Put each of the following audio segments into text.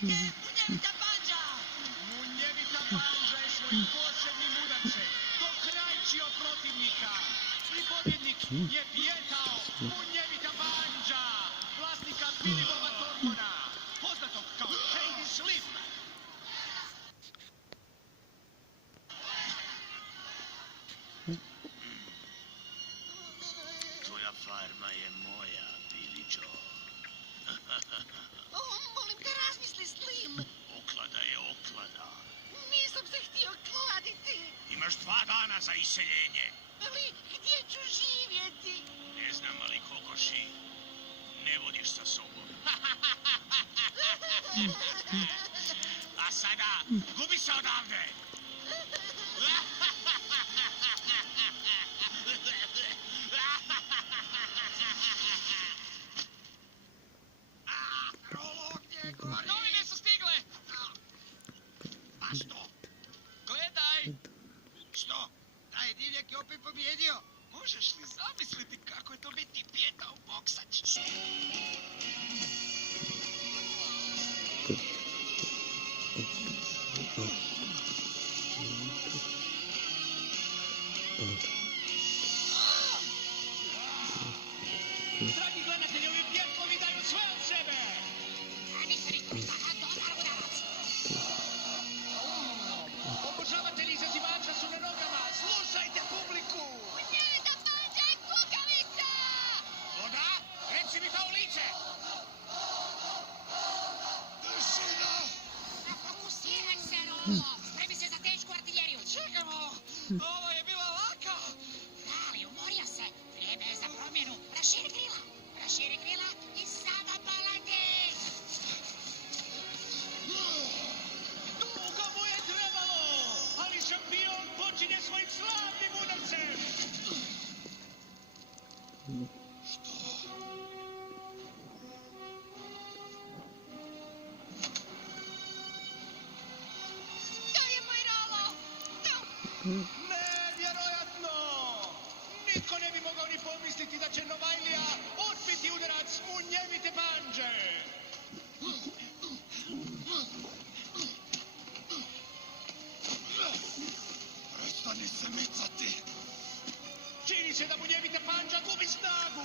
Munjevita Panđa! Munjevita Panđa je svojim posljednjim udarcem dokrajčio protivnika. I pobjednik je Pietao Munjevita Panđa, vlasnika Bilibova Tormona, poznatog kao Shady Slim. Tvoja farma je moja, Billy Joe. Molim te, razmisli, Slim. Oklada je oklada. Nisam se htio kladiti. Imaš 2 dana za iseljenje. Ali gdje ću živjeti? Ne znam, ali kokoši, ne vodiš sa sobom. A sada, gubi se odavde! Novine su stigle! A što? Gledaj! Što? Taj divljak je opet pobjedio? Možeš li zamisliti kako je to biti Pietao boksač? Dragi gledatelji, ovi pjetkovi daju sve od sebe! Obožavatelji izazivača su na nogama, slušajte publiku! Munjevita Panđa je kukavica! O da? Reci mi to u lice! Fokusiraj se, Rolo! Spremi se za tešku artiljeriju! Čekamo! Ovo je bila laka! Ali umorio se! Vrijeme je za promjenu! Raširi krila! Raširi krila i sada balade! Dugo mu je trebalo! Ali šampion počinje svojim slavnim udarcem! To je moj Rolo! Nevjerojatno! Nitko ne bi mogao ni pomisliti da će Novajlija odbiti udarac Munjevite Panđe! Prestani se micati! Čini se da Munjevita Panđa gubi snagu!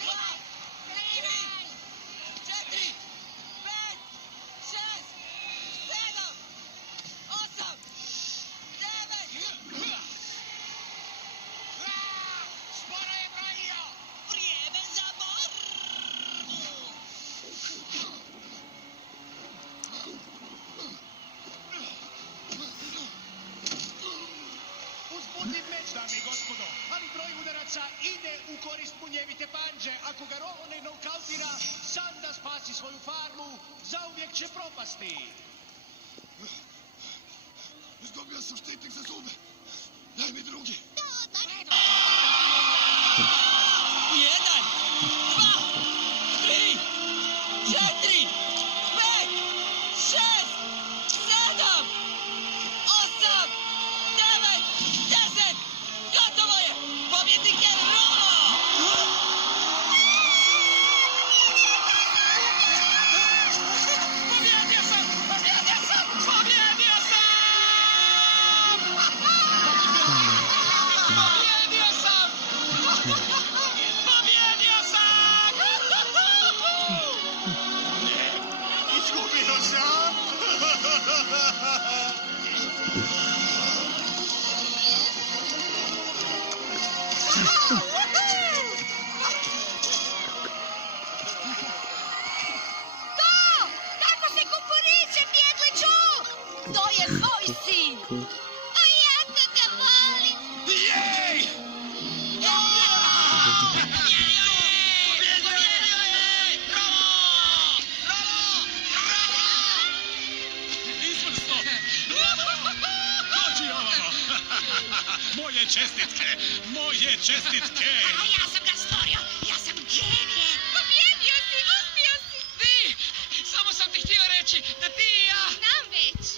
Plivaj! 4, 5, 6, 7, 8, 9... Sporo je brojio! Vrijeme za borbu! Uzbudljiv meč, dame i gospodo, ali broj udaraca ide u korist Munjevite Panđe. Ako ga Rolo ne nokautira, sam da spasi svoju farmu, zauvijek će propasti. Izgubio sam štitnik za zube. Daj mi drugi. Jedan, dva, tri, četiri, pet, šest, sedam, osam, devet, 10. Gotovo je! Pobjednik je Rolo! Pobjedio sam! Pobjedio sam! Pobjedio sam! Pobjedio sam! Pobjedio sam! Ne, izgubio sam! To! Kako se kumpuriće, Pjetliću! To je moj sin! A ja ga volim! Jej! Izvrsno! Dođi ovamo! Moje čestitke! Moje čestitke! A ja sam ga stvorio! Ja sam genije! Pobjedio si! Uspio si! Ti! Samo sam ti htio reći da ti i ja... Znam već!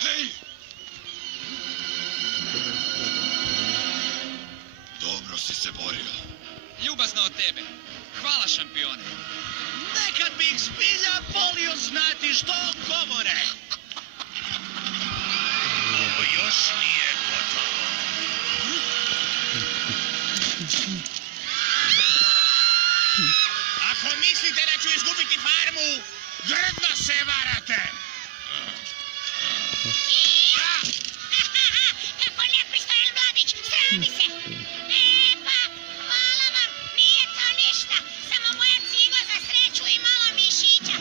Hej! Dobro si se borio. Ljubazno od tebe. Hvala, šampione. Nekad bih zbilja volio znati što govore. Ovo još nije gotovo. Ako mislite da ću izgubiti farmu, grdno se varate. Kako nepristojan mladić, srami se! Pa, hvala vam, nije to ništa, samo moja cigla za sreću i malo mišića.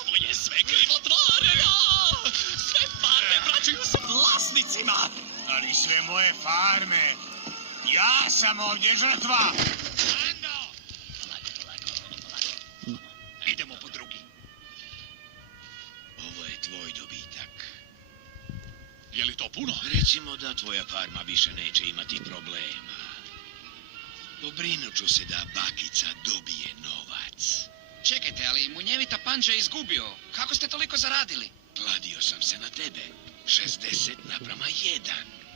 Ovo je sve krivotvoreno! Sve farme vraćaju se vlasnicima! Ali sve moje farme, ja sam ovdje žrtva. Idemo po drugi. Ovo je tvoj dobitak. Je li to puno? Recimo da tvoja farma više neće imati problema. Pobrinut ću se da bakica dobije novac. Čekajte, ali munjevita Pandža je izgubio. Kako ste toliko zaradili? Kladio sam se na tebe. 60:1.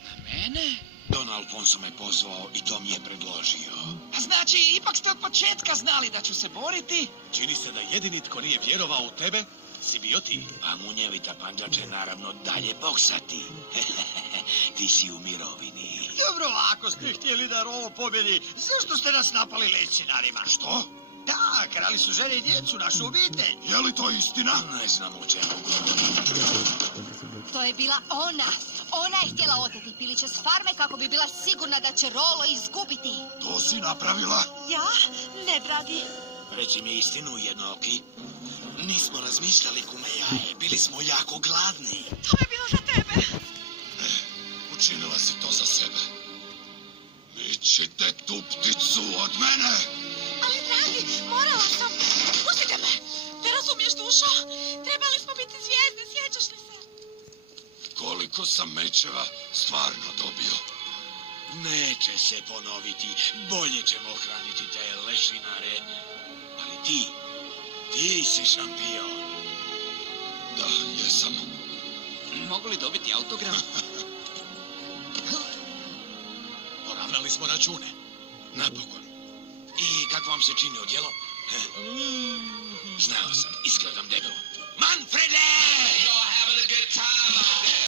Na mene? Don Alfonso me pozvao i to mi je predložio. A znači, ipak ste od početka znali da ću se boriti? Čini se da jedini tko nije vjerovao u tebe si bio ti. A munjevita Pandža će naravno dalje boksati. Ti si u mirovini. Dobro, ako ste htjeli da Rolo pobjedi, zašto ste nas napali lešinarima? Što? Da, krali su žene i djecu, našu obitelj. Je li to istina? Ne znam o čemu govorim. To je bila ona. Ona je htjela oteti piliće s farme kako bi bila sigurna da će Rolo izgubiti. To si napravila? Ja? Ne, Bradi. Reci mi istinu, jednooki. Nismo razmišljali, kume jaje. Bili smo jako gladni. To je bilo za tebe. Učinila si to za sebe. Mičite tu pticu od mene! Ali, Bradi, morala sam. Pustite me. Ne razumiješ, dušo? Trebali smo biti zvijezde, sjećaš li se? Koliko sam mečeva stvarno dobio. Neće se ponoviti. Bolje ćemo hraniti te lešinare. Ali ti si šampion. Da, jesam. Mogu li dobiti autogram? Poravnali smo račune. Napokon. I kako vam se čini odjelo? Znao sam, izgledam debelo. Manfrede!